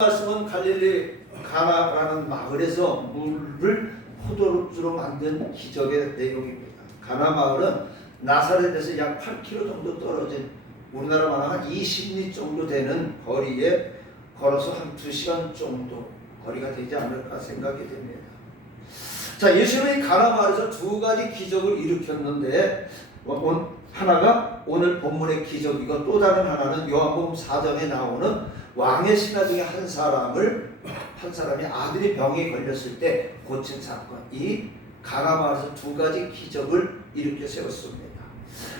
말씀은 갈릴리 가나라는 마을에서 물을 포도주로 만든 기적의 내용입니다. 가나 마을은 나사렛에서 약 8km 정도 떨어진 우리나라 말로 한 20리 정도 되는 거리에 걸어서 한 2시간 정도 거리가 되지 않을까 생각이 됩니다. 자, 예수님이 가나 마을에서 두 가지 기적을 일으켰는데 하나가 오늘 본문의 기적이고 또 다른 하나는 요한복음 4장에 나오는 왕의 신하 중에 한 사람이 아들이 병에 걸렸을 때 고친 사건, 이 가나 마을에서 두 가지 기적을 일으켜 세웠습니다.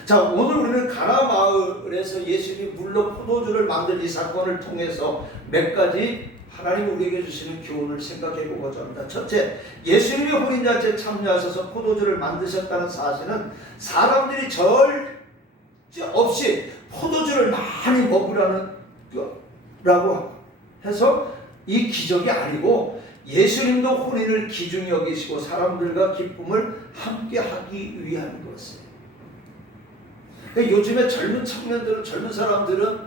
자, 오늘 우리는 가나 마을에서 예수님이 물로 포도주를 만든 이 사건을 통해서 몇 가지 하나님이 우리에게 주시는 교훈을 생각해 보고자 합니다. 첫째, 예수님이 혼인잔치에 참여하셔서 포도주를 만드셨다는 사실은 사람들이 절제 없이 포도주를 많이 먹으라는 라고 해서 이 기적이 아니고 예수님도 혼인을 기중히 여기시고 사람들과 기쁨을 함께 하기 위한 것이에요. 그러니까 요즘에 젊은 청년들은, 젊은 사람들은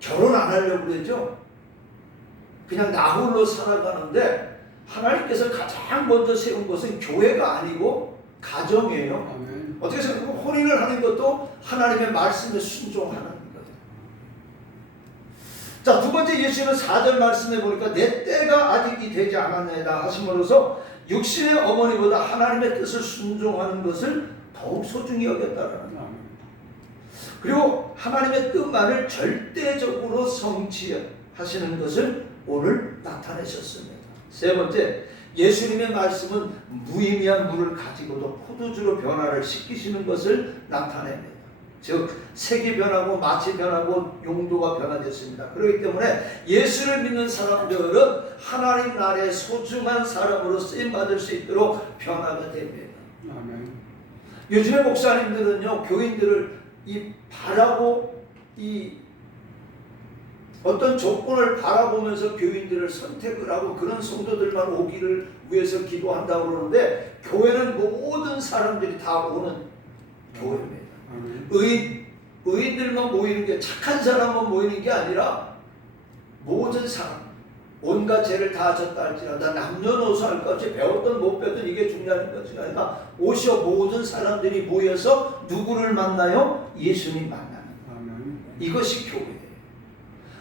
결혼 안 하려고 그러죠. 그냥 나 홀로 살아가는데 하나님께서 가장 먼저 세운 것은 교회가 아니고 가정이에요. 아멘. 어떻게 생각하면 혼인을 하는 것도 하나님의 말씀에 순종하는 거예요. 자, 두 번째, 예수님은 4절 말씀에 보니까 내 때가 아직이 되지 않았나이다 하심으로써 육신의 어머니보다 하나님의 뜻을 순종하는 것을 더욱 소중히 여겼다라는 거예요. 그리고 하나님의 뜻만을 절대적으로 성취하시는 것을 오늘 나타내셨습니다. 세 번째, 예수님의 말씀은 무의미한 물을 가지고도 포도주로 변화를 시키시는 것을 나타냅니다. 즉 색이 변하고 맛이 변하고 용도가 변화됐습니다. 그렇기 때문에 예수를 믿는 사람들은 하나님 나라의 소중한 사람으로 쓰임받을 수 있도록 변화가 됩니다. 아멘. 요즘의 목사님들은요, 교인들을 바라고 어떤 조건을 바라보면서 교인들을 선택을 하고 그런 성도들만 오기를 위해서 기도한다고 그러는데, 교회는 모든 사람들이 다 오는 교회입니다. 의인들만 모이는 게, 착한 사람만 모이는 게 아니라 모든 사람, 온갖 죄를 다 졌다 할지라도 남녀노소 할 것 없이 배웠던 못 배웠던 이게 중요한 것이 아니라 오셔 모든 사람들이 모여서 누구를 만나요? 예수님 만나는 거예요. 이것이 교회예요.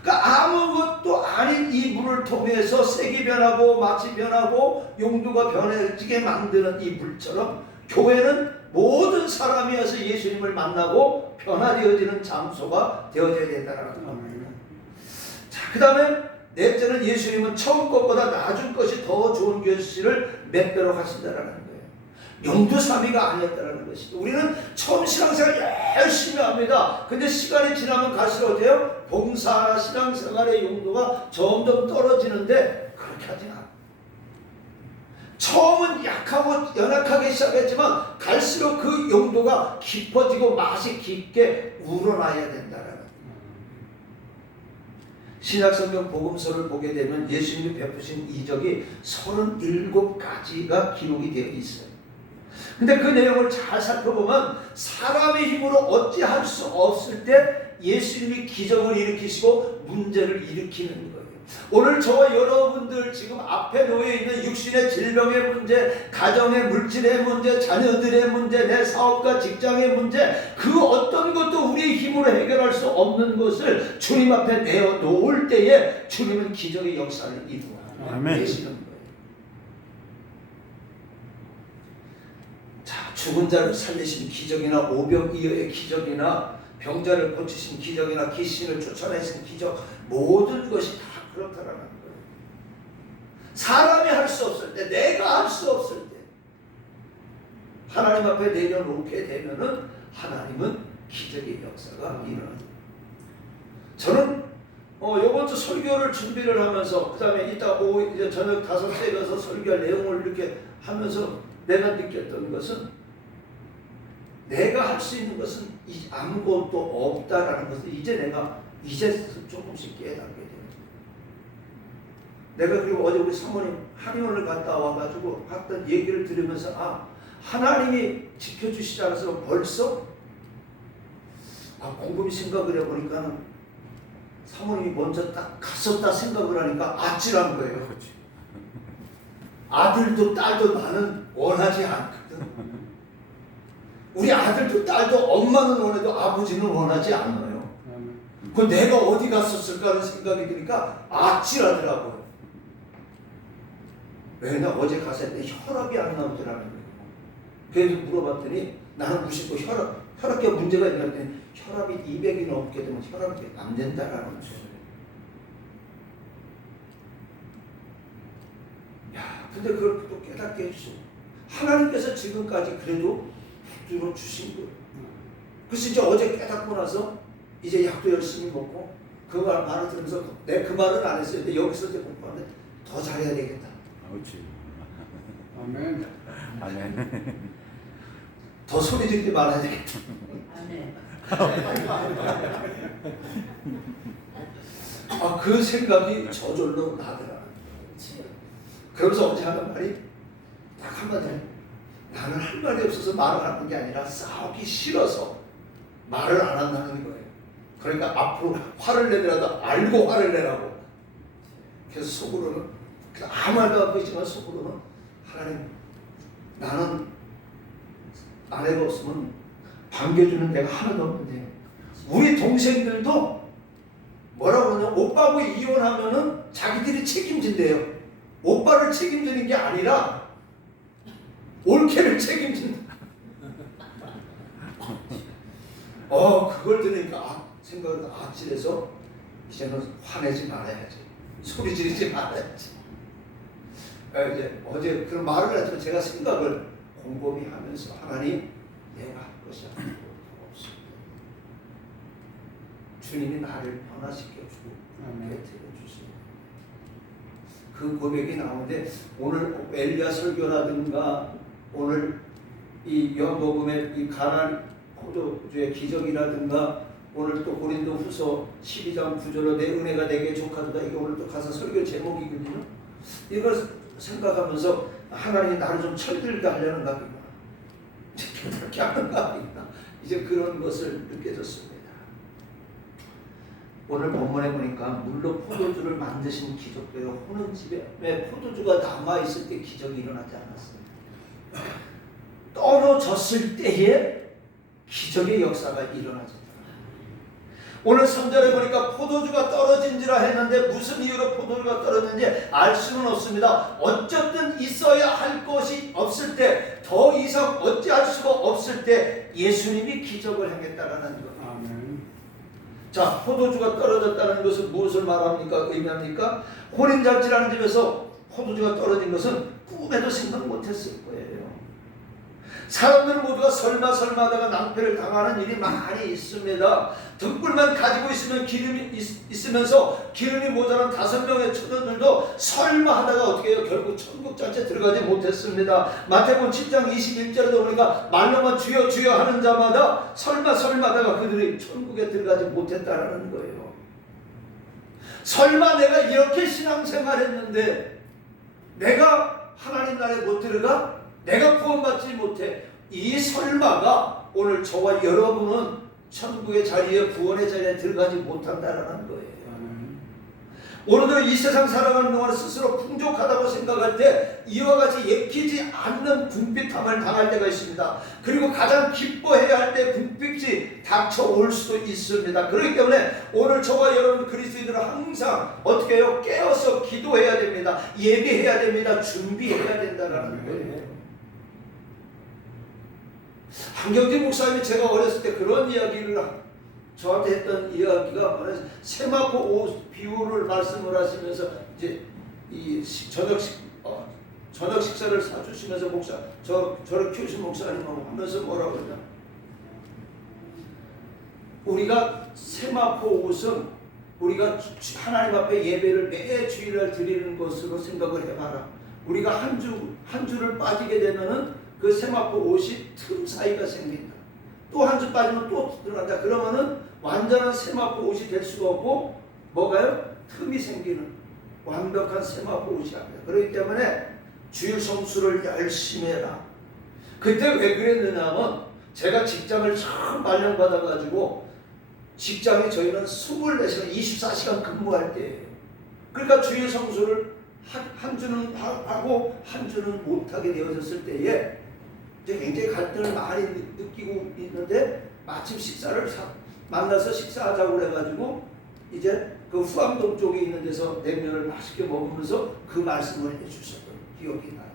그러니까 아무것도 아닌 이 물을 통해서 색이 변하고 맛이 변하고 용도가 변해지게 만드는 이 물처럼 교회는 모든 사람이 와서 예수님을 만나고 변화되어지는 장소가 되어져야 된다는 겁니다. 자, 그 다음에 넷째는 예수님은 처음 것보다 나중 것이 더 좋은 결실을 맺도록 하신다는 거예요. 용두사미가 아니었다는 것이죠. 우리는 처음 신앙생활 열심히 합니다. 근데 시간이 지나면 갈수록 어때요? 봉사나 신앙생활의 용도가 점점 떨어지는데 그렇게 하지 않아요. 처음은 약하고 연약하게 시작했지만 갈수록 그 용도가 깊어지고 맛이 깊게 우러나야 된다는 거예요. 신약성경 복음서를 보게 되면 예수님이 베푸신 이적이 37가지가 기록이 되어 있어요. 근데 그 내용을 잘 살펴보면 사람의 힘으로 어찌할 수 없을 때 예수님이 기적을 일으키시고 문제를 일으키는 거예요. 오늘 저와 여러분들 지금 앞에 놓여 있는 육신의 질병의 문제, 가정의 물질의 문제, 자녀들의 문제, 내 사업과 직장의 문제, 그 어떤 것도 우리의 힘으로 해결할 수 없는 것을 주님 앞에 내어놓을 때에 주님은 기적의 역사를 이루어 계시는 거예요. 자, 죽은 자를 살리신 기적이나 오병이어의 기적이나 병자를 고치신 기적이나 귀신을 쫓아내신 기적, 모든 것이 다 그렇다라는 거예요. 사람이 할 수 없을 때, 내가 할 수 없을 때 하나님 앞에 내려놓게 되면은 하나님은 기적의 역사가 일어납니다. 저는 이번 주 설교를 준비를 하면서 그 다음에 이따 이제 저녁 5시에 가서 설교할 내용을 이렇게 하면서 내가 느꼈던 것은 내가 할 수 있는 것은 아무것도 없다라는 것을 이제 조금씩 깨닫게 돼요. 내가 그리고 어제 우리 사모님 한의원을 갔다 와가지고 했던 얘기를 들으면서 하나님이 지켜주시지 않아서 벌써 곰곰이 생각을 해보니까는 사모님이 먼저 딱 갔었다 생각을 하니까 아찔한 거예요. 그렇지. 아들도 딸도 나는 원하지 않거든. 우리 아들도 딸도 엄마는 원해도 아버지는 원하지 않아요. 그 내가 어디 갔었을까 하는 생각이 드니까 아찔하더라고요. 왜냐 어제 가서 했더니 혈압이 안 나오더라는 거예요. 그래서 물어봤더니 나는 무심코 혈압계 문제가 있나 했더니 혈압이 200이 넘게 되면 혈압이 안 된다라는 거예요. 야, 근데 그걸 또 깨닫게 해주시고 하나님께서 지금까지 그래도 붙들어 주신 거예요. 그래서 이제 어제 깨닫고 나서 이제 약도 열심히 먹고 그 말을 들으면서 내 그 말은 안 했어요. 근데 여기서 이제 공부하는데 더 잘해야 되겠다. 그렇지. 아멘. 아멘. 더 소리 지르지 말아야 되겠다. 아멘. 그 생각이 저절로 나더라. 그러면서 어제 하는 말이 딱 한마디. 나는 할 말이 없어서 말을 하는 게 아니라 싸우기 싫어서 말을 안 한다는 거예요. 그러니까 앞으로 화를 내더라도 알고 화를 내라고. 그래서 속으로는 아무 말도 안 보이지만 속으로는 하나님 나는 아내가 없으면 반겨주는 내가 하나도 없는데 우리 동생들도 뭐라고 그러냐 오빠하고 이혼하면은 자기들이 책임진대요. 오빠를 책임지는 게 아니라 올케를 책임진다. 그걸 들으니까 생각을 아찔해서 이제는 화내지 말아야지. 소리 지르지 말아야지. 이제 어제 그런 말을 했지만 제가 생각을 곰곰이 하면서 하나님 내가 할 것이 아무것도 없습니다. 주님이 나를 변화시켜주고 깨뜨려 주십니다. 그 고백이 나오는데 오늘 엘리야 설교라든가 오늘 이 요한복음의 이 가나안 포도주의 기적이라든가 오늘 또 고린도후서 12장 9절로 내 은혜가 내게 족하도다 이게 오늘 또 가사 설교 제목이거든요. 이걸 생각하면서 하나님이 나를 좀 철들게 하려는가 보구나. 그렇게 하는가 보구나. 이제 그런 것을 느껴졌습니다. 오늘 본문에 보니까 물로 포도주를 만드신 기적도요. 호는 집에 포도주가 남아있을 때 기적이 일어나지 않았습니다. 떨어졌을 때에 기적의 역사가 일어나졌다. 오늘 3절에 보니까 포도주가 떨어진지라 했는데 무슨 이유로 포도주가 떨어졌는지 알 수는 없습니다. 어쨌든 있어야 할 것이 없을 때, 더 이상 어찌할 수가 없을 때 예수님이 기적을 행했다라는 것. 아멘. 자, 포도주가 떨어졌다는 것은 무엇을 말합니까? 의미합니까? 혼인잔치라는 집에서 포도주가 떨어진 것은 꿈에도 생각 못했을 거예요. 사람들 모두가 설마 하다가 낭패를 당하는 일이 많이 있습니다. 등불만 가지고 있으면 기름이 있으면서 기름이 모자란 5명의 천원들도 설마 하다가 어떻게 해요? 결국 천국 자체에 들어가지 못했습니다. 마태복음 7장 21절에도 보니까 말로만 주여 주여 하는 자마다 설마 하다가 그들이 천국에 들어가지 못했다라는 거예요. 설마 내가 이렇게 신앙생활했는데 내가 하나님 나라에 못 들어가? 내가 구원받지 못해. 이 설마가 오늘 저와 여러분은 천국의 자리에 구원의 자리에 들어가지 못한다라는 거예요. 오늘도 이 세상 살아가는 동안 스스로 풍족하다고 생각할 때 이와 같이 예기치 않는 궁핍함을 당할 때가 있습니다. 그리고 가장 기뻐해야 할 때 궁핍이 닥쳐올 수도 있습니다. 그렇기 때문에 오늘 저와 여러분 그리스도인들은 항상 어떻게 해요? 깨어서 기도해야 됩니다. 예배해야 됩니다. 준비해야 된다는 거예요. 한경진 목사님이 제가 어렸을 때 그런 이야기를 저한테 했던 이야기가 뭐냐면 세마포 옷 비유를 말씀을 하시면서 이제 이 저녁 식사를 사주시면서 목사 저를 키우신 목사님하고 하면서 뭐라고 그러냐, 우리가 세마포 옷은 우리가 하나님 앞에 예배를 매 주일날 드리는 것으로 생각을 해봐라. 우리가 한 주를 빠지게 되면은 그 세마포 옷이 틈 사이가 생긴다. 또 한 주 빠지면 또 들어간다. 그러면은 완전한 세마포 옷이 될 수가 없고 뭐가요? 틈이 생기는 완벽한 세마포 옷이 아닙니다. 그렇기 때문에 주일 성수를 열심히 해라. 그때 왜 그랬느냐면 제가 직장을 처음 발령받아가지고 직장에 저희는 24시간 24시간 근무할 때예요. 그러니까 주의 성수를 한 주는 하고 한 주는 못하게 되어졌을 때에 이제 굉장히 갈등을 많이 느끼고 있는데 마침 식사를 만나서 식사하자고 그래가지고 이제 그 후암동 쪽에 있는 데서 냉면을 맛있게 먹으면서 그 말씀을 해주셨던 기억이 나요.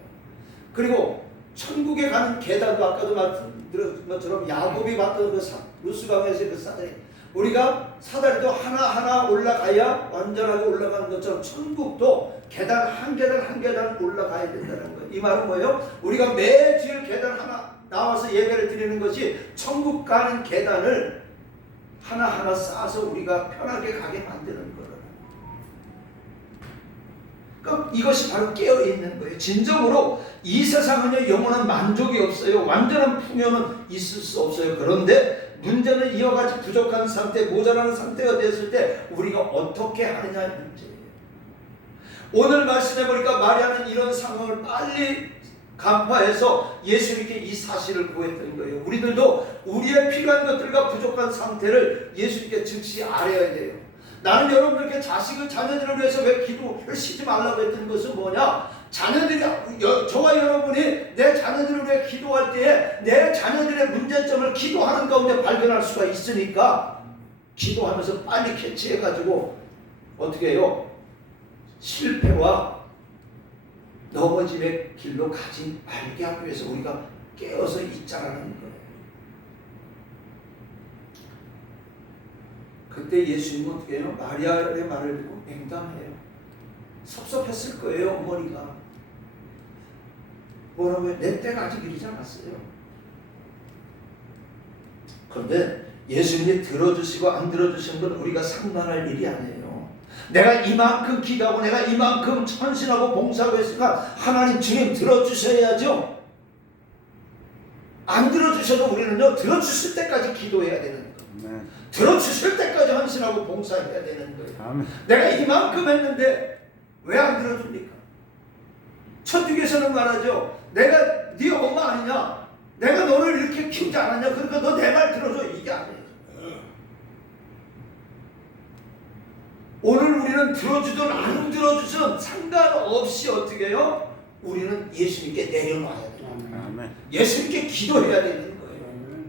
그리고 천국에 가는 계단도 아까도 말씀드린 것처럼 야곱이 봤던 그 루스강에서의 그 사다리, 우리가 사다리도 하나하나 올라가야 완전하게 올라가는 것처럼 천국도 계단 한 계단 한 계단 올라가야 된다는 거예요. 이 말은 뭐예요? 우리가 매주일 계단 하나 나와서 예배를 드리는 것이 천국 가는 계단을 하나하나 쌓아서 우리가 편하게 가게 만드는 거예요. 그러니까 이것이 바로 깨어있는 거예요. 진정으로 이 세상은요, 영원한 만족이 없어요. 완전한 풍요는 있을 수 없어요. 그런데 문제는 이와 같이 부족한 상태, 모자라는 상태가 됐을 때 우리가 어떻게 하느냐의 문제예요. 오늘 말씀해 보니까 마리아는 이런 상황을 빨리 간파해서 예수님께 이 사실을 구했던 거예요. 우리들도 우리의 필요한 것들과 부족한 상태를 예수님께 즉시 알아야 돼요. 나는 여러분들께 자녀들을 위해서 왜 기도를 쉬지 말라고 했던 것은 뭐냐? 저와 여러분이 내 자녀들을 위해 기도할 때에 내 자녀들의 문제점을 기도하는 가운데 발견할 수가 있으니까 기도하면서 빨리 캐치해가지고 어떻게 해요? 실패와 넘어짐의 길로 가지 말게 하기 위해서 우리가 깨어서 있자라는 거예요. 그때 예수님은 어떻게 해요? 마리아의 말을 듣고 냉담해요. 섭섭했을 거예요, 어머니가. 뭐라고 해요? 내 때가 아직 이르지 않았어요. 그런데 예수님이 들어주시고 안 들어주신 건 우리가 상관할 일이 아니에요. 내가 이만큼 기도하고 내가 이만큼 헌신하고 봉사하고 했으니까 하나님 주님 들어주셔야죠. 안 들어주셔도 우리는요, 들어주실 때까지 기도해야 되는 거예요. 네. 들어주실 때까지 헌신하고 봉사해야 되는 거예요. 아멘. 내가 이만큼 했는데 왜 안 들어줍니까? 천주교에서는 말하죠. 내가 네 엄마 아니냐? 내가 너를 이렇게 키우지 않았냐? 그러니까 너 내 말 들어줘. 이게 아니에요. 오늘 우리는 들어주든 안 들어주든 상관없이 어떻게 해요? 우리는 예수님께 내려놔야 돼요. 예수님께 기도해야 되는 거예요.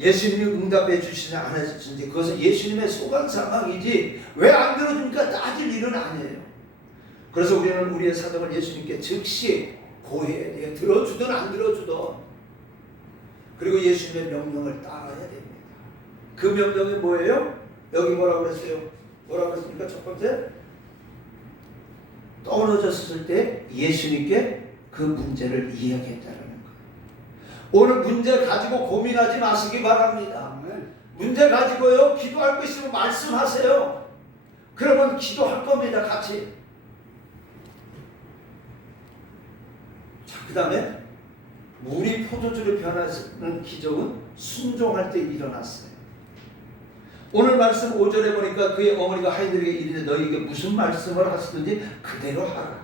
예수님이 응답해 주시냐 안 해주시는지 그것은 예수님의 소관 상황이지 왜 안 들어주니까 따질 일은 아니에요. 그래서 우리는 우리의 사정을 예수님께 즉시 고해야 돼요. 들어주든 안 들어주든. 그리고 예수님의 명령을 따라야 됩니다. 그 명령이 뭐예요? 여기 뭐라고 그랬어요? 뭐라고 그랬습니까? 첫 번째, 떨어졌을 때 예수님께 그 문제를 이야기했다는 거예요. 오늘 문제 가지고 고민하지 마시기 바랍니다. 문제 가지고요, 기도할 거 있으면 말씀하세요. 그러면 기도할 겁니다, 같이. 자, 그 다음에 물이 포도주로 변하는 기적은 순종할 때 일어났어요. 오늘 말씀 5절에 보니까 그의 어머니가 하인들에게 이르되 너희에게 무슨 말씀을 하시든지 그대로 하라.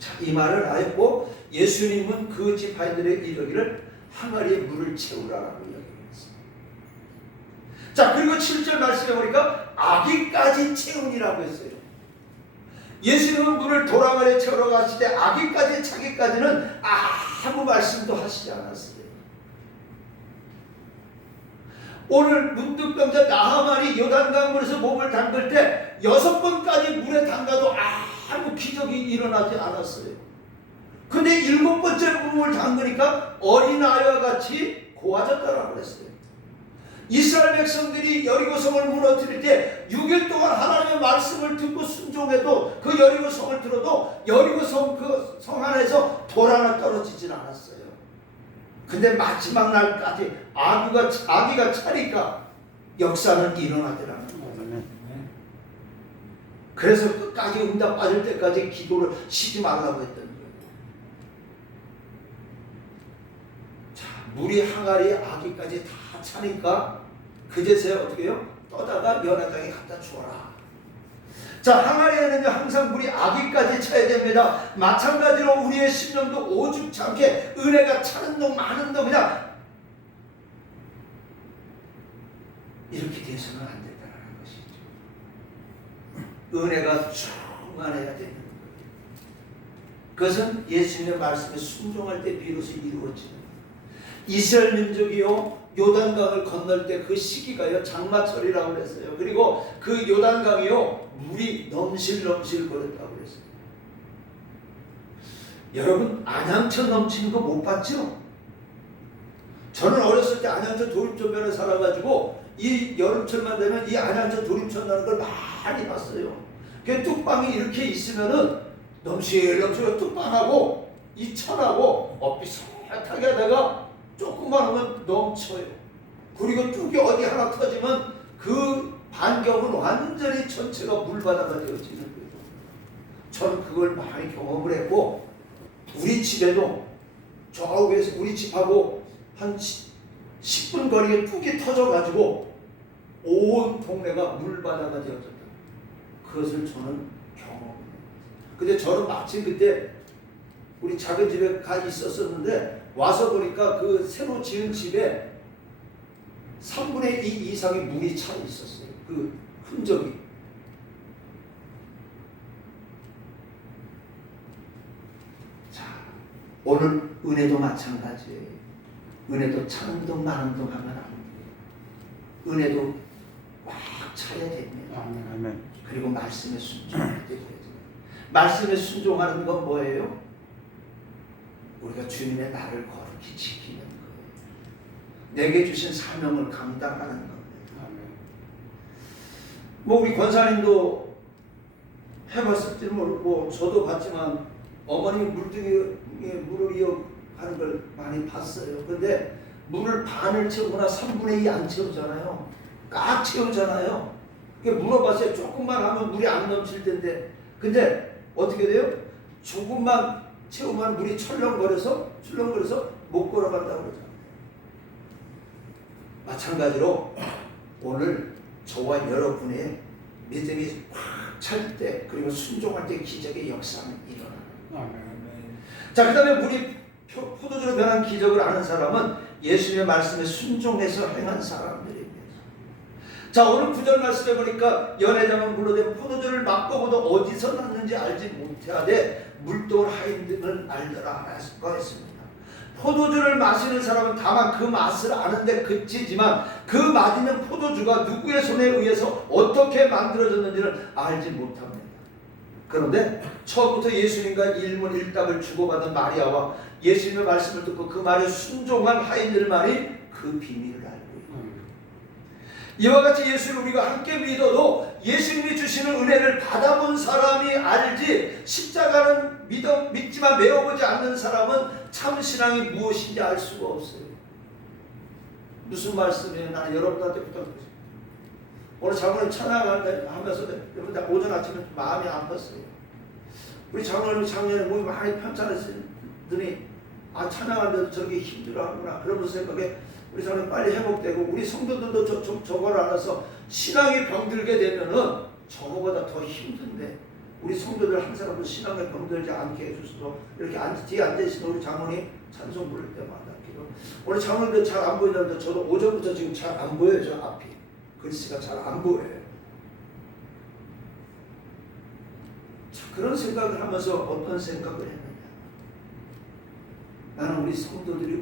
자, 이 말을 하였고 예수님은 그 집 하인들에게 이르기를 항아리에 물을 채우라라고 이야기했습니다. 자, 그리고 7절 말씀에 보니까 아기까지 채우니라고 했어요. 예수님은 물을 도랑아리에 채우러 가실 때 아기까지 차기까지는 아무 말씀도 하시지 않았어요. 오늘 문득병자 나하만이 요단강물에서 몸을 담글 때 6번까지 물에 담가도 아무 기적이 일어나지 않았어요. 근데 7번째 몸을 담그니까 어린아이와 같이 고와졌다라고 그랬어요. 이스라엘 백성들이 여리고성을 무너뜨릴 때 6일 동안 하나님의 말씀을 듣고 순종해도 그 여리고성을 들어도 여리고성 그 성 안에서 돌 하나 떨어지진 않았어요. 근데 마지막 날까지 아기가 차니까 역사는 일어나더라는 거예요. 그래서 끝까지 응답 받을 때까지 기도를 쉬지 말라고 했던 거예요. 자, 물이 항아리에 아기까지 다 차니까 그제서야 어떻게 해요? 떠다가 연회장에 갖다 주어라. 자, 항아리에는 항상 물이 아기까지 차야 됩니다. 마찬가지로 우리의 심령도 오죽지 않게 은혜가 차는 동 많은 동 그냥 은혜가 충만해야 되는 거예요. 그것은 예수님의 말씀에 순종할 때 비로소 이루어지는 거예요. 이스라엘 민족이요 요단강을 건널 때 그 시기가요 장마철이라고 그랬어요. 그리고 그 요단강이요 물이 넘실넘실 거렸다고 그랬어요. 여러분 안양천 넘치는 거 못 봤죠? 저는 어렸을 때 안양천 도립천변에 살아가지고 이 여름철만 되면 이 안양천 도립천 나는 걸 많이 봤어요. 그 뚝방이 이렇게 있으면은 넘실넘실 뚝방하고 이 천하고 비슷하게 하다가 조금만 하면 넘쳐요. 그리고 뚝이 어디 하나 터지면 그 반경은 완전히 전체가 물바다가 되어지는 거예요. 저는 그걸 많이 경험을 했고 우리 집에도 저 위에서 우리 집하고 한 10분 거리에 뚝이 터져가지고 온 동네가 물바다가 되어졌다. 그것을 저는 경험해요. 근데 저는 마침 그때 우리 작은 집에 가 있었었는데 와서 보니까 그 새로 지은 집에 3분의 2 이상이 물이 차 있었어요. 그 흔적이. 자, 오늘 은혜도 마찬가지예요. 은혜도 차는 동 마는 동 하면 안 돼요. 은혜도 꽉 차야 됩니다. 아멘. 그리고 말씀에 순종해야 돼요. 말씀에 순종하는 건 뭐예요? 우리가 주님의 나를 거룩히 지키는 거예요. 내게 주신 사명을 감당하는 겁니다. 뭐 우리 권사님도 해봤을 때 뭐 저도 봤지만 어머님이 물등에 물을 이어가는 걸 많이 봤어요. 근데 물을 반을 채우거나 3분의 2 안 채우잖아요. 꽉 채우잖아요. 물어봤어요. 조금만 하면 물이 안 넘칠 텐데. 근데 어떻게 돼요? 조금만 채우면 물이 철렁거려서 못 걸어간다고 그러잖아요. 마찬가지로 오늘 저와 여러분의 믿음이 꽉 찰 때 그리고 순종할 때 기적의 역사는 일어나요. 자, 그 다음에 물이 포도주로 변한 기적을 아는 사람은 예수님의 말씀에 순종해서 행한 사람들입니다. 자, 오늘 9절 말씀에 보니까 연회장은 물로 된 포도주를 맛보고도 어디서 났는지 알지 못하되 물동을 하인들은 알더라 하고 했습니다. 포도주를 마시는 사람은 다만 그 맛을 아는데 그치지만 그 맛있는 포도주가 누구의 손에 의해서 어떻게 만들어졌는지를 알지 못합니다. 그런데 처음부터 예수님과 일문일답을 주고받은 마리아와 예수님의 말씀을 듣고 그 말에 순종한 하인들만이 그 비밀을 알고 있습니다. 이와 같이 예수를 우리가 함께 믿어도 예수님이 주시는 은혜를 받아본 사람이 알지 십자가는 믿지만 메어보지 않는 사람은 참 신앙이 무엇인지 알 수가 없어요. 무슨 말씀이에요? 나는 여러분한테 부탁드려요. 오늘 장로님 찬양하면서 여러분 오전 아침에 마음이 아팠어요. 우리 장로님 작년에 몸이 많이 편찮으시더니 찬양하는데도 저렇게 힘들어하구나 그러면서 생각에 우리 사람이 빨리 회복되고 우리 성도들도 저걸 알아서 신앙이 병들게 되면은 저거보다 더 힘든데 우리 성도들 한 사람도 신앙에 병들지 않게 해주셔서 이렇게 뒤에 앉아있는 우리 장로님 찬송 부를 때마다 기도. 오늘 장로님도 잘 안 보이는데 저도 오전부터 지금 잘 안 보여요. 저 앞이 글씨가 잘 안 보여요. 자, 그런 생각을 하면서 어떤 생각을 했느냐. 나는 우리 성도들이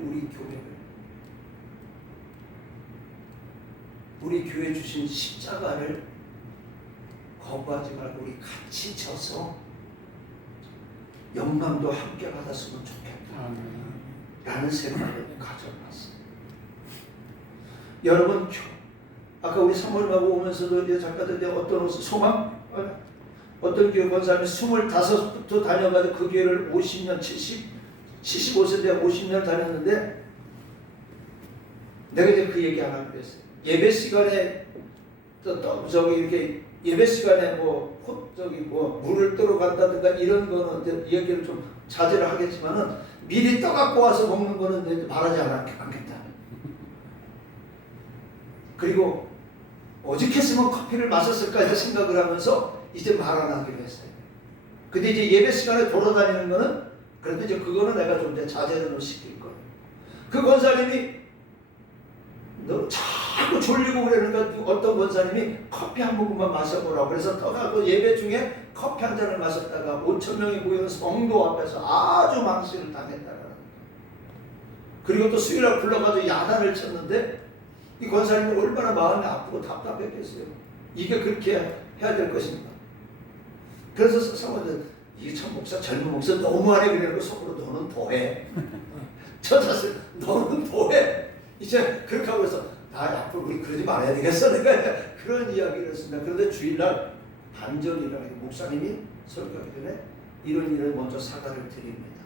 우리 교회 주신 십자가를 거부하지 말고 우리 같이 져서 영광도 함께 받았으면 좋겠다 라는 생각을 가져봤어요. 여러분 아까 우리 사모님하고 오면서도 이제 작가들 어떤 소망 어떤 교회 권사님이 25부터 다녀가지고 그 교회를 50년 75세 때 50년 다녔는데 내가 이제 그 얘기 하나 그랬어요. 예배 시간에 저기 이렇게 예배 시간에 물을 떠러 간다든가 이런 거는 이제 얘기를 좀 자제를 하겠지만은 미리 떠 갖고 와서 먹는 거는 이제 말하지 않겠다. 그리고 오직했으면 커피를 마셨을까 이제 생각을 하면서 이제 말 안 하기로 했어요. 근데 이제 예배 시간에 돌아다니는 거는 그래도 이제 그거는 내가 좀 이제 자제를 시킬 거예요. 그 권사님이 너 자꾸 졸리고 그러니까 어떤 권사님이 커피 한 모금만 마셔보라고 그래서 떠나고 예배 중에 커피 한 잔을 마셨다가 5천 명이 모이는 성도 앞에서 아주 망신을 당했다라는 거예요. 그리고 또 수요일날 불러가지고 야단을 쳤는데 이 권사님이 얼마나 마음이 아프고 답답했겠어요. 이게 그렇게 해야 될 것입니다. 그래서 사람들 이게 참 목사 젊은 목사 너무하네 그래놓고 속으로 너는 더해. 저 자식 너는 더해. 이제 그렇게 하고 해서 앞으로 우리 그러지 말아야 되겠어 내가 그런 이야기를 했습니다. 그런데 주일날 반절이 일어나고 목사님이 설교하기 전에 이런 먼저 사과를 드립니다.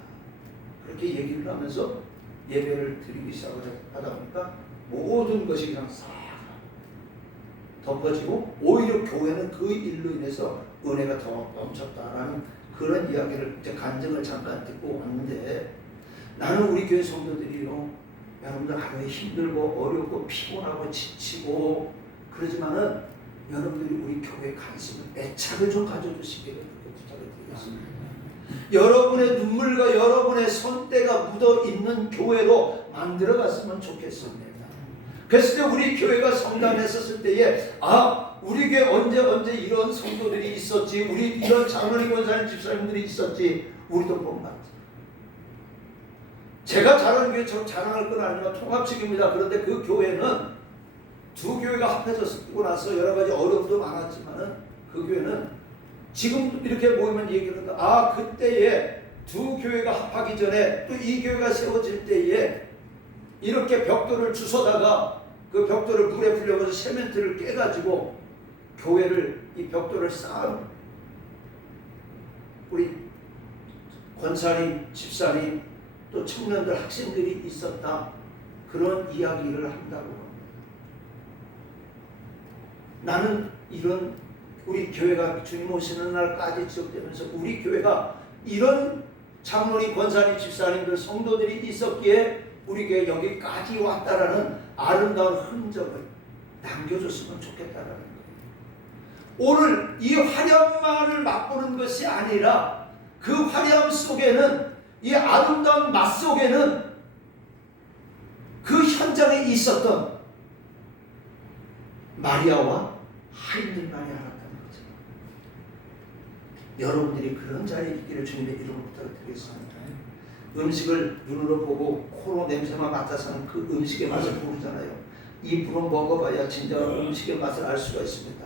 그렇게 얘기를 하면서 예배를 드리기 시작을 하다 보니까 모든 것이 그냥 싹 덮어지고 오히려 교회는 그 일로 인해서 은혜가 더 넘쳤다라는 그런 이야기를 이제 간증을 잠깐 듣고 왔는데 나는 우리 교회 성도들이요 여러분들 하루에 힘들고 어렵고 피곤하고 지치고 그러지만은 여러분들이 우리 교회에 관심을 애착을 좀 가져주시기를 부탁을 드리겠습니다. 여러분의 눈물과 여러분의 손때가 묻어있는 교회로 만들어갔으면 좋겠습니다. 그랬을 때 우리 교회가 성장했었을 때에 우리 교회 언제 이런 성도들이 있었지 우리 이런 장로님 권사님 집사님들이 있었지 우리도 본받지. 제가 자라는 교회처럼 자랑할 건 아니지만 통합식입니다. 그런데 그 교회는 두 교회가 합해졌고 나서 여러 가지 어려움도 많았지만은 그 교회는 지금 이렇게 모이면 얘기를 한다. 그때에 두 교회가 합하기 전에 또 이 교회가 세워질 때에 이렇게 벽돌을 주워다가 그 벽돌을 물에 불려서 세멘트를 깨가지고 교회를 이 벽돌을 쌓은 우리 권사님, 집사님 또 청년들 학생들이 있었다. 그런 이야기를 한다고 합니다. 나는 이런 우리 교회가 주님 오시는 날까지 지속되면서 우리 교회가 이런 장로님, 권사님, 집사님들, 성도들이 있었기에 우리 교회 여기까지 왔다라는 아름다운 흔적을 남겨줬으면 좋겠다라는 거예요. 오늘 이 화려함만을 맛보는 것이 아니라 그 화려함 속에는 이 아름다운 맛 속에는 그 현장에 있었던 마리아와 하인들만이 알았다는 거죠. 여러분들이 그런 자리에 있기를 주님의 이름으로 부탁드리겠습니다. 음식을 눈으로 보고 코로 냄새만 맡아서는 그 음식의 맛을 모르잖아요. 입으로 먹어봐야 진정한 음식의 맛을 알 수가 있습니다.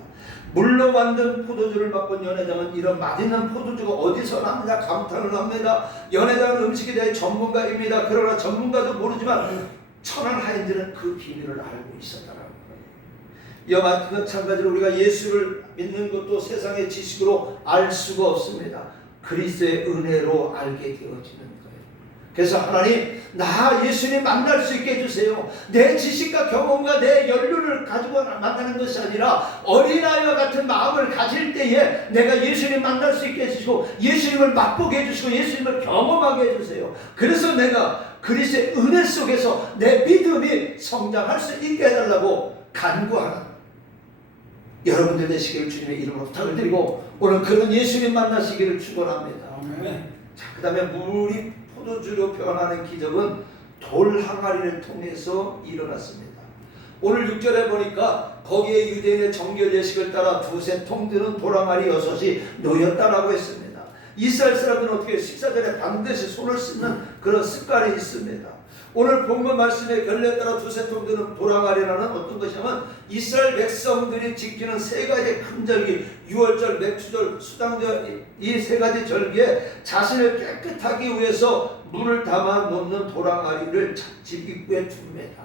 물로 만든 포도주를 맛본 연회장은 이런 맛있는 포도주가 어디서 나느냐 감탄을 합니다. 연회장은 음식에 대해 전문가입니다. 그러나 전문가도 모르지만 천한 하인들은 그 비밀을 알고 있었다라는 거예요. 이와 마찬가지로 우리가 예수를 믿는 것도 세상의 지식으로 알 수가 없습니다. 그리스도의 은혜로 알게 되어지는 거예요. 그래서 하나님, 나 예수님 만날 수 있게 해주세요. 내 지식과 경험과 내 연륜을 가지고 만나는 것이 아니라 어린아이와 같은 마음을 가질 때에 내가 예수님 만날 수 있게 해주시고 예수님을 맛보게 해주시고 예수님을 경험하게 해주세요. 그래서 내가 그리스도의 은혜 속에서 내 믿음이 성장할 수 있게 해달라고 간구하는 여러분들 되시기를 주님의 이름으로 부탁을 드리고 오늘 그런 예수님 만나시기를 축원합니다. 자, 그 다음에 물이 포도주로 변하는 기적은 돌 항아리를 통해서 일어났습니다. 오늘 6절에 보니까 거기에 유대인의 정결 예식을 따라 두세 통 드는 돌 항아리 6이 놓였다라고 했습니다. 이스라엘 사람들은 어떻게 식사 전에 반드시 손을 씻는 그런 습관이 있습니다. 오늘 본문 말씀의 결례에 따라 두세 통 드는 돌 항아리라는 어떤 것이냐면 이스라엘 백성들이 지키는 세 가지 큰 절기, 유월절, 맥주절, 수당절, 이 세 가지 절기에 자신을 깨끗하기 위해서 물을 담아 놓는 돌 항아리를 집 입구에 둡니다.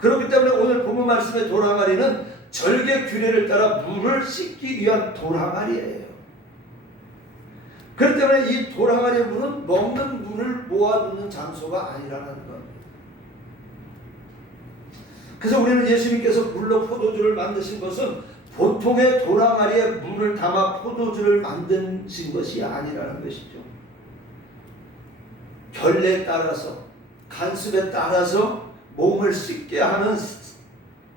그렇기 때문에 오늘 본문 말씀의 돌 항아리는 절개 규례를 따라 물을 씻기 위한 돌 항아리예요. 그렇기 때문에 이 돌 항아리의 물은 먹는 물을 모아두는 장소가 아니라는 겁니다. 그래서 우리는 예수님께서 물로 포도주를 만드신 것은 보통의 돌 항아리에 물을 담아 포도주를 만드신 것이 아니라는 것이죠. 결례에 따라서 간습에 따라서 몸을 씻게 하는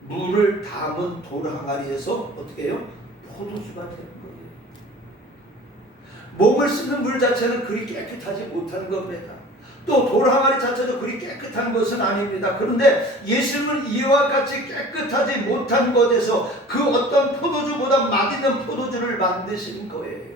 물을 담은 돌 항아리에서 어떻게 해요? 포도주가 되는 거예요. 몸을 씻는 물 자체는 그리 깨끗하지 못한 겁니다. 또 돌항아리 자체도 그리 깨끗한 것은 아닙니다. 그런데 예수님은 이와 같이 깨끗하지 못한 것에서 그 어떤 포도주보다 맛있는 포도주를 만드신 거예요.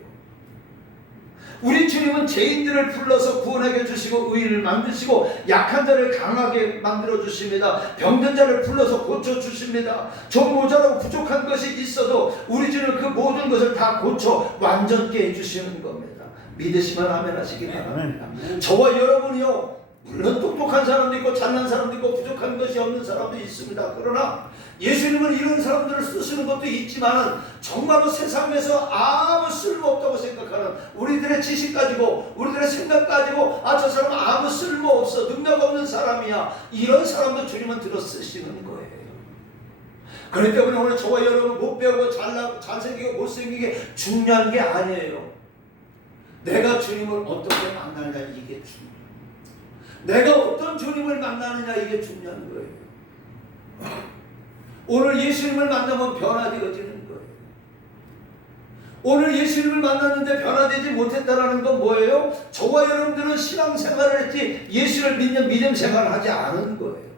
우리 주님은 죄인들을 불러서 구원하게 해주시고 의인을 만드시고 약한 자를 강하게 만들어 주십니다. 병든 자를 불러서 고쳐주십니다. 좀 모자라고 부족한 것이 있어도 우리 주님은 그 모든 것을 다 고쳐 완전케 해주시는 겁니다. 믿으시면 아멘 하시기 바랍니다. 저와 여러분이요, 물론 똑똑한 사람도 있고 잘난 사람도 있고 부족한 것이 없는 사람도 있습니다. 그러나 예수님은 이런 사람들을 쓰시는 것도 있지만 정말로 세상에서 아무 쓸모없다고 생각하는, 우리들의 지식 가지고 우리들의 생각 가지고 저 사람은 아무 쓸모없어, 능력 없는 사람이야, 이런 사람도 주님은 들어 쓰시는 거예요. 그렇기 때문에 오늘 저와 여러분 못 배우고 잘생기고 못생기게 중요한 게 아니에요. 내가 주님을 어떻게 만나느냐, 이게 중요해요. 내가 어떤 주님을 만나느냐, 이게 중요한 거예요. 오늘 예수님을 만나면 변화되어지는 거예요. 오늘 예수님을 만났는데 변화되지 못했다는 건 뭐예요? 저와 여러분들은 신앙생활을 했지 예수를 믿는 믿음 생활을 하지 않은 거예요.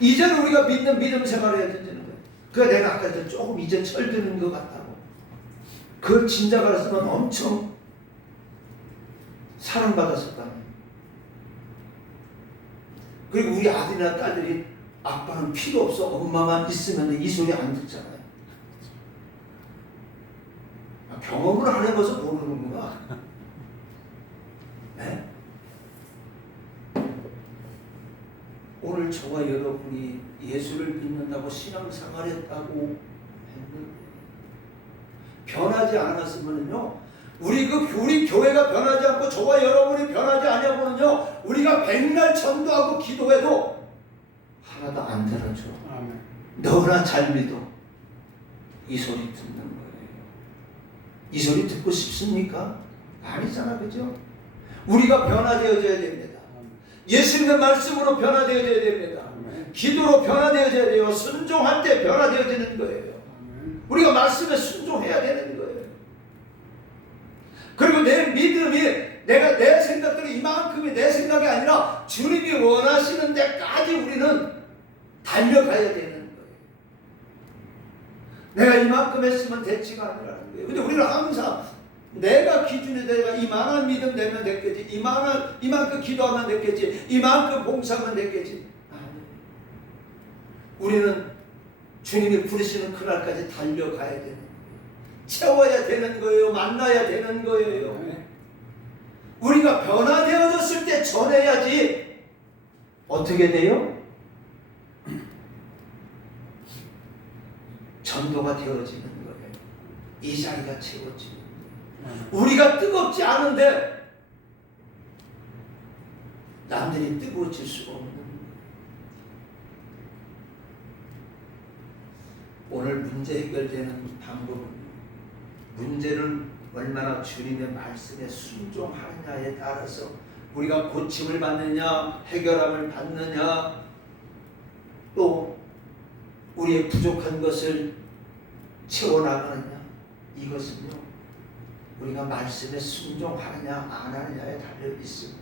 이제는 우리가 믿는 믿음 생활을 해야 되는 거예요. 그러니까 내가 아까 조금 이제 철드는 것 같다고. 그 진작 알았으면 엄청 사랑받았었다는. 그리고 우리 아들이나 딸들이 아빠는 필요 없어, 엄마만 있으면 이 소리 안 듣잖아요. 경험을 안 해봐서 모르는구나. 네? 오늘 저와 여러분이 예수를 믿는다고 신앙생활했다고 했는데 변하지 않았으면요, 우리 교회가 변하지 않고 저와 여러분이 변하지 않냐고는요, 우리가 백날 전도하고 기도해도 하나도 안 들어줘. 아멘. 너나 잘 믿어. 이 소리 듣는 거예요. 이 소리 듣고 싶습니까? 아니잖아, 그죠? 우리가 변화되어져야 됩니다. 예수님의 말씀으로 변화되어져야 됩니다. 기도로 변화되어져야 돼요. 순종할 때 변화되어지는 거예요. 우리가 말씀에 순종해야 되는 거예요. 그리고 내 믿음이, 내가 내 생각들이 이만큼이 내 생각이 아니라 주님이 원하시는 데까지 우리는 달려가야 되는 거예요. 내가 이만큼 했으면 됐지가 아니라는 거예요. 근데 우리는 항상 내가 기준이 내가 이만한 믿음 되면 됐겠지, 이만큼 기도하면 됐겠지, 이만큼 봉사하면 됐겠지. 아니에요. 우리는 주님이 부르시는 그날까지 달려가야 되는 거예요. 채워야 되는 거예요. 만나야 되는 거예요. 우리가 변화되어졌을 때 전해야지. 어떻게 돼요? 전도가 되어지는 거예요. 이 자리가 채워지는 거예요. 우리가 뜨겁지 않은데 남들이 뜨거워질 수가 없는 거예요. 오늘 문제 해결되는 방법은, 문제는 얼마나 주님의 말씀에 순종하느냐에 따라서 우리가 고침을 받느냐, 해결함을 받느냐, 또 우리의 부족한 것을 채워나가느냐, 이것은요, 우리가 말씀에 순종하느냐 안 하느냐에 달려 있습니다.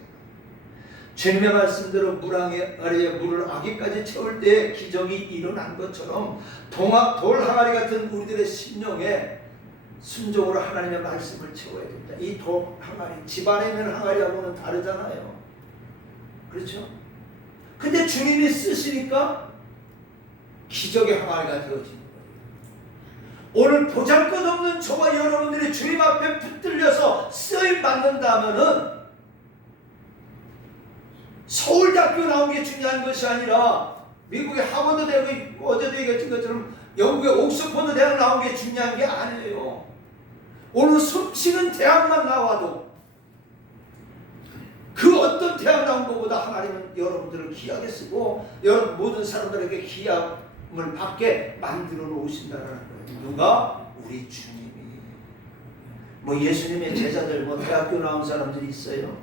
주님의 말씀대로 물 아래에 물을 아기까지 채울 때에 기적이 일어난 것처럼 돌 항아리 같은 우리들의 심령에 순종으로 하나님의 말씀을 채워야 됩니다. 이 돌 항아리, 집 안에 있는 항아리하고는 다르잖아요. 그렇죠? 근데 주님이 쓰시니까 기적의 항아리가 되어지는 거예요. 오늘 보잘것없는 저와 여러분들이 주님 앞에 붙들려서 쓰임 받는다면은 서울대학교 나온 게 중요한 것이 아니라 미국의 하버드 대학이 어제도 얘기했던 것처럼 영국의 옥스퍼드 대학 나온 게 중요한 게 아니에요. 오늘 숨쉬는 대학만 나와도 그 어떤 대학 나온 것보다 하나님은 여러분들을 귀하게 쓰고 여러분 모든 사람들에게 귀함을 받게 만들어 놓으신다는 거예요. 누가? 우리 주님이. 뭐 예수님의 제자들, 뭐 대학교 나온 사람들이 있어요.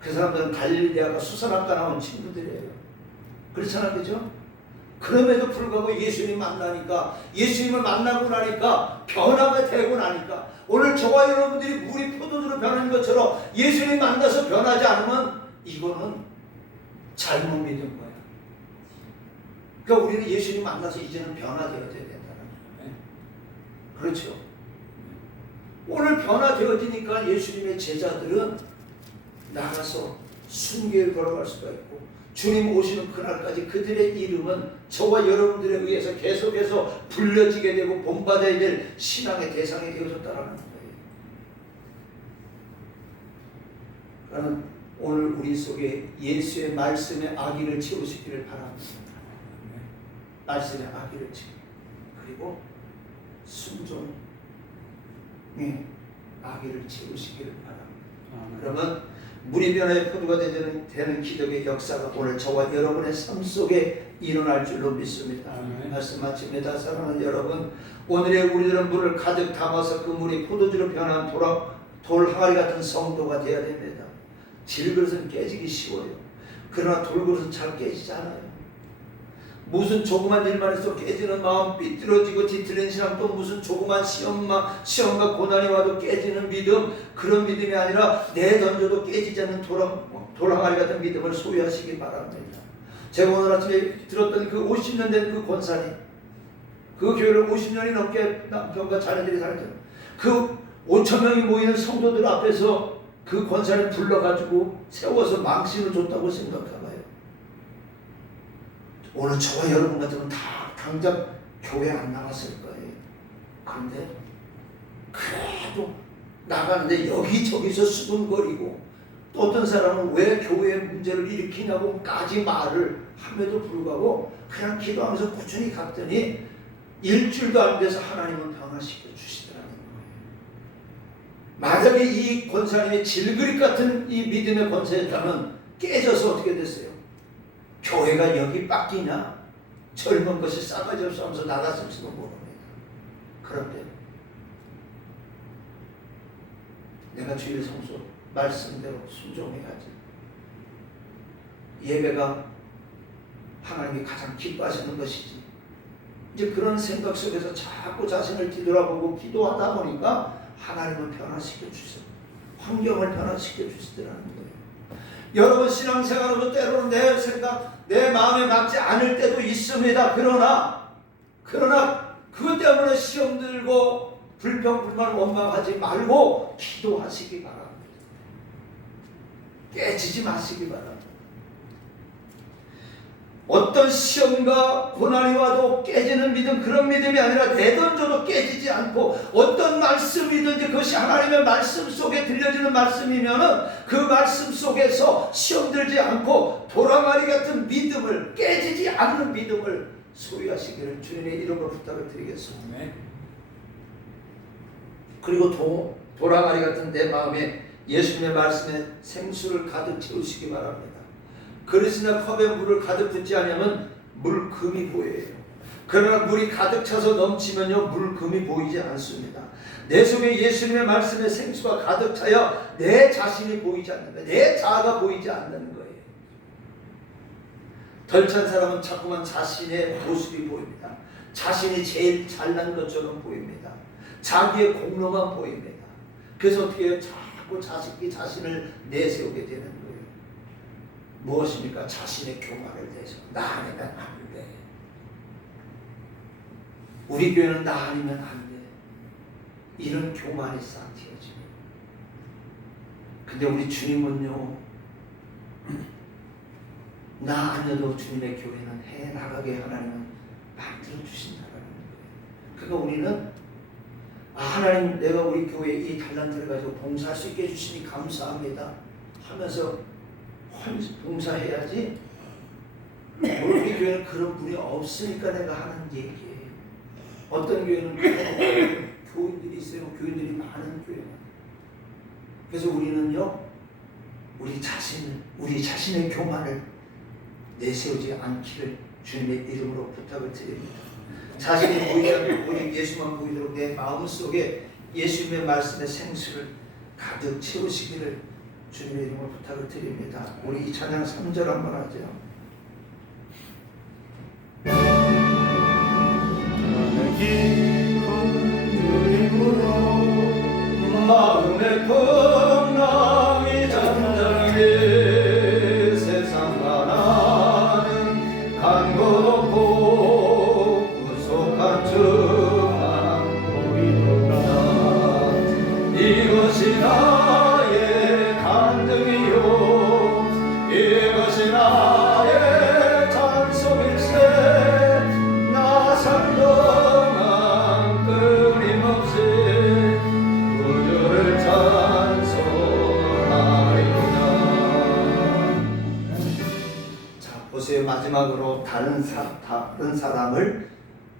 그 사람들은 갈릴리 대학과 수산학과 나온 친구들이에요. 그렇잖아, 그죠? 그럼에도 불구하고 예수님 만나니까, 예수님을 만나고 나니까, 변화가 되고 나니까, 오늘 저와 여러분들이 물이 포도주로 변하는 것처럼 예수님 만나서 변하지 않으면 이거는 잘못 믿은 거야. 그러니까 우리는 예수님 만나서 이제는 변화되어야 된다는 거예요. 그렇죠. 오늘 변화되어지니까 예수님의 제자들은 나가서 순교에 걸어갈 수가 있고, 주님 오시는 그날까지 그들의 이름은 저와 여러분들에 의해서 계속해서 불려지게 되고 본받아야 될 신앙의 대상이 되어졌다는 거예요. 그러나 오늘 우리 속에 예수의 말씀의 아기를 채우시기를 바랍니다. 말씀의 아기를 채우, 그리고 순종의 아기를 채우시기를 바랍니다. 그러면 물이 변화의 포도가 되는 기적의 역사가 오늘 저와 여러분의 삶 속에 일어날 줄로 믿습니다. 말씀 마칩니다. 사랑하는 여러분, 오늘의 우리들은 물을 가득 담아서 그 물이 포도주로 변한 돌 항아리 같은 성도가 되어야 됩니다. 질그릇은 깨지기 쉬워요. 그러나 돌그릇은 잘 깨지지 않아요. 무슨 조그만 일만 해서 깨지는 마음, 삐뚤어지고 뒤틀린 신앙, 또 무슨 조그만 시험과 고난이 와도 깨지는 믿음, 그런 믿음이 아니라 내던져도 깨지지 않는 돌 항아리 같은 믿음을 소유하시기 바랍니다. 제가 오늘 아침에 들었던 그 50년 된 그 권사님, 그 교회를 50년이 넘게 남편과 자녀들이 살았던 그 5,000명이 모이는 성도들 앞에서 그 권사님 불러가지고 세워서 망신을 줬다고 생각하나요? 오늘 저와 여러분 같으면 다 당장 교회 안 나갔을 거예요. 그런데 그래도 나가는데 여기저기서 수군거리고, 또 어떤 사람은 왜 교회에 문제를 일으키냐고까지 말을 함에도 불구하고 그냥 기도하면서 꾸준히 갔더니 일주일도 안 돼서 하나님은 변화시켜 주시더라는 거예요. 만약에 이 권사님이 질그릇 같은 이 믿음의 권세였다면 깨져서 어떻게 됐어요? 교회가 여기 빡기냐? 젊은 것이 싸가지 없어 하면서 나갔을지도 모릅니다. 그런데 내가 주일 성소 말씀대로 순종해야지. 예배가 하나님이 가장 기뻐하시는 것이지. 이제 그런 생각 속에서 자꾸 자신을 뒤돌아보고 기도하다 보니까 하나님을 변화시켜 주세요. 환경을 변화시켜 주시더라는 거예요. 여러분 신앙생활으로 때로는 내 생각, 내 마음에 맞지 않을 때도 있습니다. 그러나 그것 때문에 시험 들고 불평불만 원망하지 말고 기도하시기 바랍니다. 깨지지 마시기 바랍니다. 어떤 시험과 고난이 와도 깨지는 믿음, 그런 믿음이 아니라 내던져도 깨지지 않고, 어떤 말씀이든지 그것이 하나님의 말씀 속에 들려지는 말씀이면은 그 말씀 속에서 시험 들지 않고 돌아가리 같은 믿음을, 깨지지 않는 믿음을 소유하시기를 주님의 이름으로 부탁을 드리겠습니다. 그리고 돌아가리 같은 내 마음에 예수님의 말씀에 생수를 가득 채우시기 바랍니다. 그릇이나 컵에 물을 가득 붓지 않으면 물금이 보여요. 그러나 물이 가득 차서 넘치면요, 물금이 보이지 않습니다. 내 속에 예수님의 말씀의 생수가 가득 차야 내 자신이 보이지 않는 거예요. 내 자아가 보이지 않는 거예요. 덜 찬 사람은 자꾸만 자신의 모습이 보입니다. 자신이 제일 잘난 것처럼 보입니다. 자기의 공로만 보입니다. 그래서 어떻게 해요? 자꾸 자신을 내세우게 되는 거예요. 무엇입니까? 자신의 교만을 내서 나 아니면 안 돼. 우리 교회는 나 아니면 안 돼. 이런 교만이 싹 튀어지고. 근데 우리 주님은요, 나 아니어도 주님의 교회는 해 나가게 하나님은 만들어 주신다는 거예요. 그러니까 우리는 하나님, 내가 우리 교회에 이 달란트를 가지고 봉사할 수 있게 해주시니 감사합니다 하면서 봉사해야지. 우리 교회는 그런 분이 없으니까 내가 하는 얘기예요. 어떤 교회는 교인들이 있어요. 교인들이 많은 교회는. 그래서 우리는요, 우리 자신의 교만을 내세우지 않기를 주님의 이름으로 부탁을 드립니다. 자신이 보이지 않고 오직 예수만 보이도록 내 마음속에 예수님의 말씀의 생수를 가득 채우시기를 주님의 이름으로 부탁을 드립니다. 우리 이 찬양 3절 한번 하죠. 마음의 풍랑이 잠잠하게 세상 바람 마지막으로 다른 사람을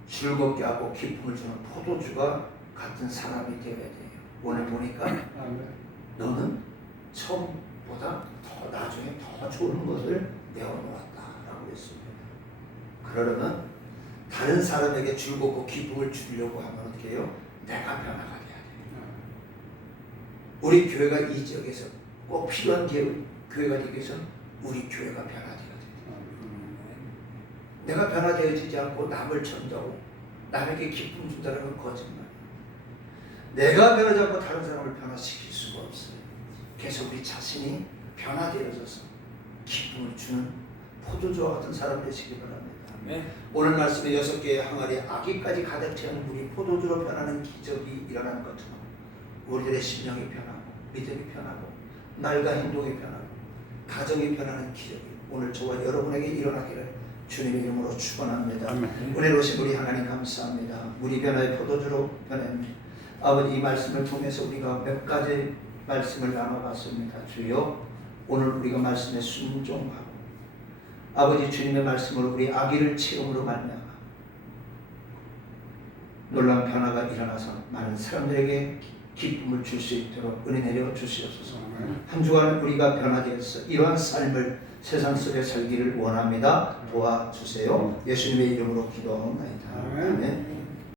즐겁게 하고 기쁨을 주는 포도주가 같은 사람이 되어야 돼요. 오늘 보니까 아멘. 너는 처음보다 더 나중에 더 좋은 것을 내어놓았다라고 했습니다. 그러려면 다른 사람에게 즐겁고 기쁨을 주려고 하면 어떻게 해요? 내가 변화가 돼야 돼요. 우리 교회가 이 지역에서 꼭 필요한 교회가 되기 위해서 우리 교회가 변화되어야 돼요. 내가 변화되어지지 않고 남을 전도하고 남에게 기쁨 준다는 건 거짓말이에요. 내가 변하지 않고 다른 사람을 변화시킬 수가 없어요. 그래서 우리 자신이 변화되어져서 기쁨을 주는 포도주와 같은 사람 되시기 바랍니다. 오늘 말씀에 6개의 항아리 아기까지 가득 채운 물이 포도주로 변하는 기적이 일어나는 것처럼 우리들의 심령이 변하고 믿음이 변하고 말과 행동이 변하고 가정이 변하는 기적이 오늘 저와 여러분에게 일어나기를 주님의 이름으로 축원합니다. 은혜로우신 우리 하나님 감사합니다. 우리 변화의 포도주로 변합니다. 아버지 이 말씀을 통해서 우리가 몇 가지 말씀을 나눠봤습니다. 주여 오늘 우리가 말씀에 순종하고 아버지 주님의 말씀을 우리 아기를 체험으로 말미암아 놀라운 변화가 일어나서 많은 사람들에게 기쁨을 줄 수 있도록 은혜 내려 주시옵소서. 한 주간 우리가 변화되어서 이러한 삶을 세상 속에 살기를 원합니다. 도와주세요. 예수님의 이름으로 기도하옵나이다. 아멘.